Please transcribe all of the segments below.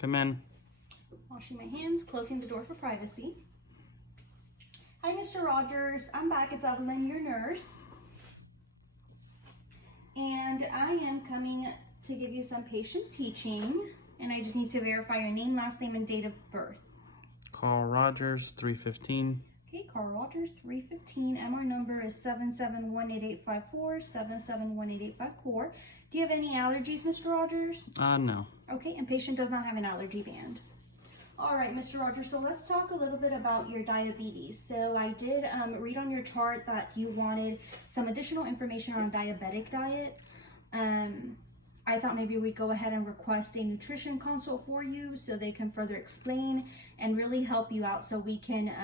Come in. Washing my hands, closing the door for privacy. Hi, Mr. Rogers. I'm back. It's Evelyn, your nurse. And I am coming to give you some patient teaching. And I just need to verify your name, last name, and date of birth. Carl Rogers, 315. Okay, Carl Rogers, 315. MR number is 7718854, 7718854. Do you have any allergies, Mr. Rogers? No. Okay, and patient does not have an allergy band. All right, Mr. Rogers, so let's talk a little bit about your diabetes. So I did read on your chart that you wanted some additional information on a diabetic diet. I thought maybe we'd go ahead and request a nutrition consult for you so they can further explain and really help you out so we can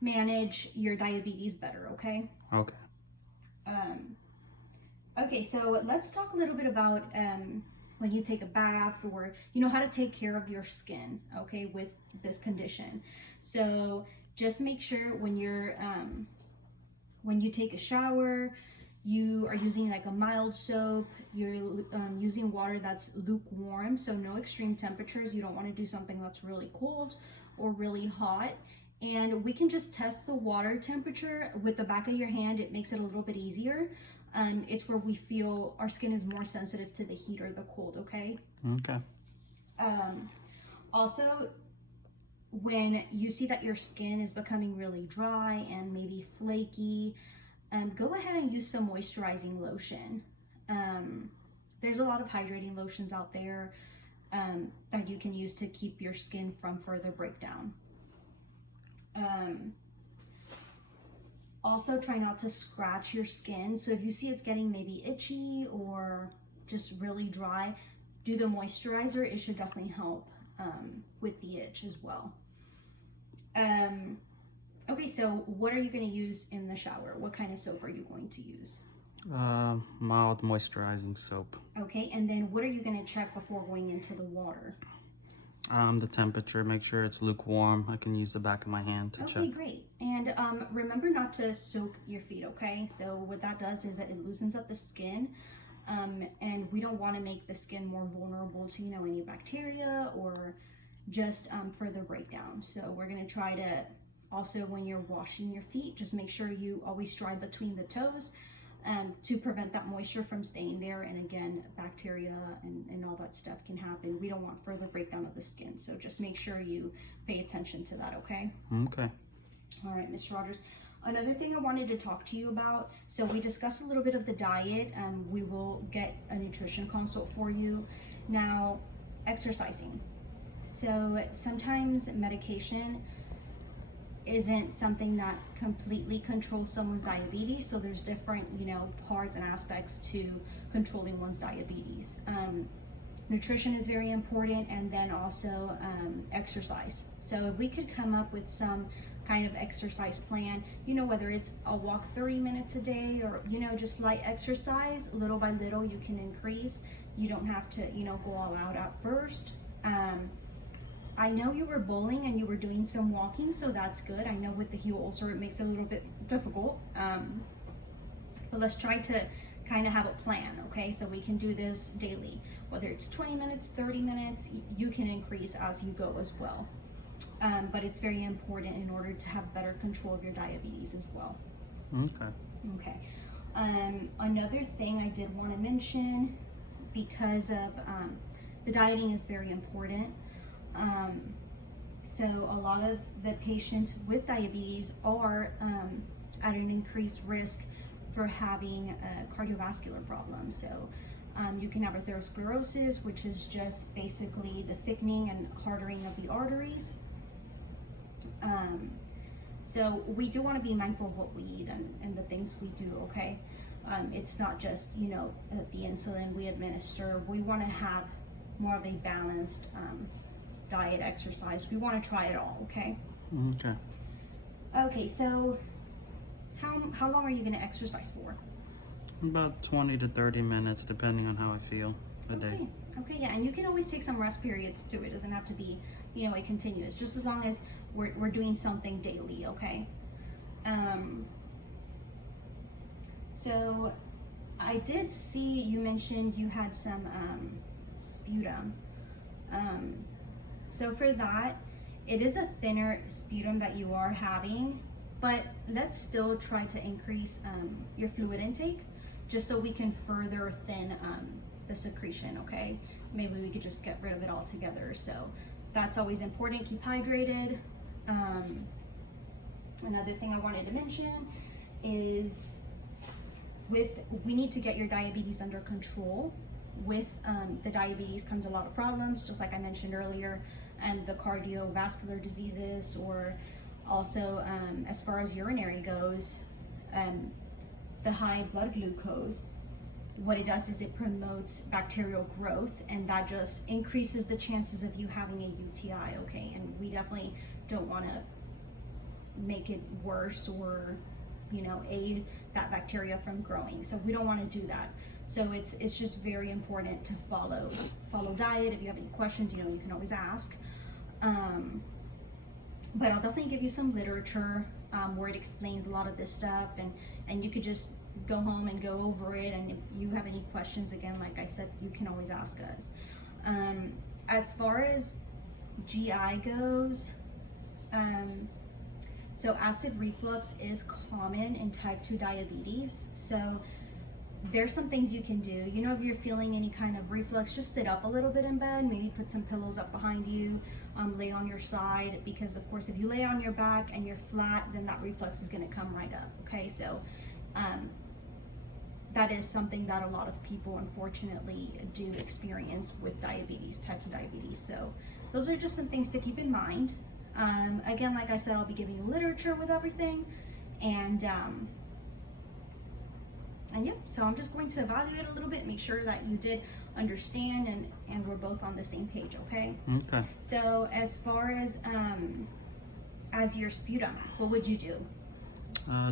manage your diabetes better, okay? Okay. Okay, so let's talk a little bit about when you take a bath, or how to take care of your skin, okay, with this condition. So just make sure when you take a shower, you are using like a mild soap. You're using water that's lukewarm, so no extreme temperatures. You don't want to do something that's really cold or really hot. And we can just test the water temperature with the back of your hand. It makes it a little bit easier. It's where we feel our skin is more sensitive to the heat or the cold, okay? Okay. Also, when you see that your skin is becoming really dry and maybe flaky, go ahead and use some moisturizing lotion. There's a lot of hydrating lotions out there that you can use to keep your skin from further breakdown. Also, try not to scratch your skin. So if you see it's getting maybe itchy or just really dry, do the moisturizer. It should definitely help with the itch as well. Okay, so what are you going to use in the shower? What kind of soap are you going to use? Mild moisturizing soap. Okay, and then what are you going to check before going into the water? The temperature, make sure it's lukewarm. I can use the back of my hand to check. Okay, great. And remember not to soak your feet, okay? So what that does is that it loosens up the skin, and we don't want to make the skin more vulnerable to, any bacteria or just further breakdown. So we're going to try to also, when you're washing your feet, just make sure you always dry between the toes to prevent that moisture from staying there. And again, bacteria and all that stuff can happen. We don't want further breakdown of the skin. So just make sure you pay attention to that, okay? Okay. All right, Mr. Rogers. Another thing I wanted to talk to you about, so we discussed a little bit of the diet. We will get a nutrition consult for you. Now, exercising. So sometimes medication isn't something that completely controls someone's diabetes. So there's different, parts and aspects to controlling one's diabetes. Nutrition is very important, and then also exercise. So if we could come up with some kind of exercise plan, whether it's a walk 30 minutes a day or, just light exercise, little by little you can increase. You don't have to, go all out at first. I know you were bowling and you were doing some walking, so that's good. I know with the heel ulcer it makes it a little bit difficult, but let's try to kind of have a plan, okay? So we can do this daily, whether it's 20 minutes, 30 minutes, you can increase as you go as well. But it's very important in order to have better control of your diabetes as well. Okay. Okay. Another thing I did want to mention, because of the dieting is very important. So a lot of the patients with diabetes are at an increased risk for having cardiovascular problems. So you can have atherosclerosis, which is just basically the thickening and hardening of the arteries. So we do want to be mindful of what we eat and the things we do, okay? It's not just, the insulin we administer. We want to have more of a balanced diet, exercise. We want to try it all, okay? Okay. Okay, so how long are you going to exercise for? About 20 to 30 minutes, depending on how I feel a day. Okay, yeah, and you can always take some rest periods too. It doesn't have to be, a continuous, just as long as we're doing something daily, okay? So I did see you mentioned you had some sputum. So for that, it is a thinner sputum that you are having, but let's still try to increase your fluid intake just so we can further thin the secretion, okay? Maybe we could just get rid of it altogether. So that's always important. Keep hydrated. Another thing I wanted to mention is we need to get your diabetes under control. With the diabetes comes a lot of problems, just like I mentioned earlier, and the cardiovascular diseases, or also as far as urinary goes, the high blood glucose, what it does is it promotes bacterial growth, and that just increases the chances of you having a UTI, okay? And we definitely don't want to make it worse or, you know, aid that bacteria from growing. So we don't want to do that. So it's just very important to follow diet. If you have any questions, you know, you can always ask. But I'll definitely give you some literature where it explains a lot of this stuff, and you could just go home and go over it. And if you have any questions, again, like I said, you can always ask us. As far as GI goes, so acid reflux is common in type 2 diabetes. So there's some things you can do. You know, if you're feeling any kind of reflux, just sit up a little bit in bed, maybe put some pillows up behind you, lay on your side, because of course if you lay on your back and you're flat, then that reflux is going to come right up, okay? So that is something that a lot of people unfortunately do experience with diabetes, type 2 diabetes. So those are just some things to keep in mind. Again, like I said, I'll be giving you literature with everything, and yep, so I'm just going to evaluate a little bit, make sure that you did understand, and we're both on the same page, okay? Okay. So as far as your sputum, what would you do?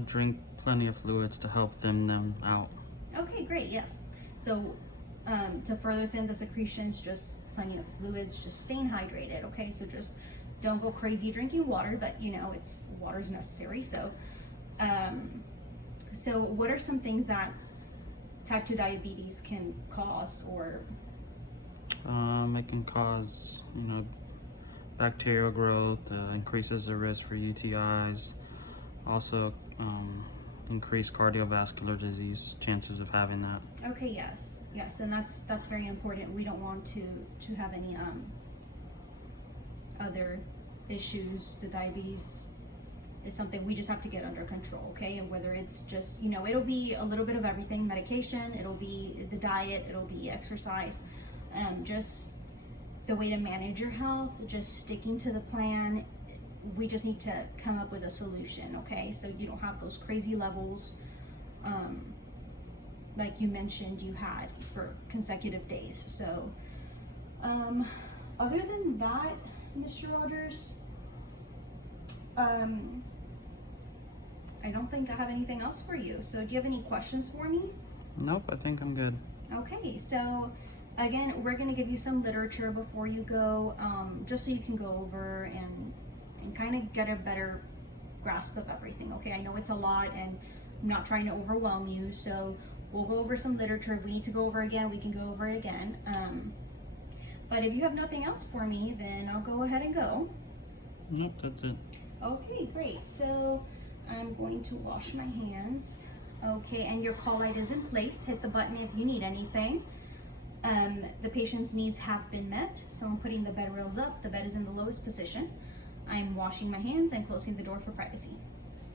Drink plenty of fluids to help thin them out. Okay, great, yes. So to further thin the secretions, just plenty of fluids, just staying hydrated, okay? So just don't go crazy drinking water, but you know, water's necessary. So so what are some things that type 2 diabetes can cause, or? It can cause, you know, bacterial growth, increases the risk for UTIs, also increased cardiovascular disease chances of having that. Okay, yes, and that's very important. We don't want to have any other issues. The diabetes is something we just have to get under control, okay? And whether it's just, you know, it'll be a little bit of everything: medication, it'll be the diet, it'll be exercise, just the way to manage your health, just sticking to the plan. We just need to come up with a solution, okay? So you don't have those crazy levels like you mentioned you had for consecutive days. So other than that, Mr. Rogers, I don't think I have anything else for you. So do you have any questions for me? Nope, I think I'm good. Okay, so again, we're going to give you some literature before you go, just so you can go over and kind of get a better grasp of everything, okay? I know it's a lot, and I'm not trying to overwhelm you, so we'll go over some literature. If we need to go over again, we can go over it again. But if you have nothing else for me, then I'll go ahead and go. Nope, that's it. Okay, great. So I'm going to wash my hands. Okay, and your call light is in place. Hit the button if you need anything. The patient's needs have been met, so I'm putting the bed rails up. The bed is in the lowest position. I'm washing my hands and closing the door for privacy.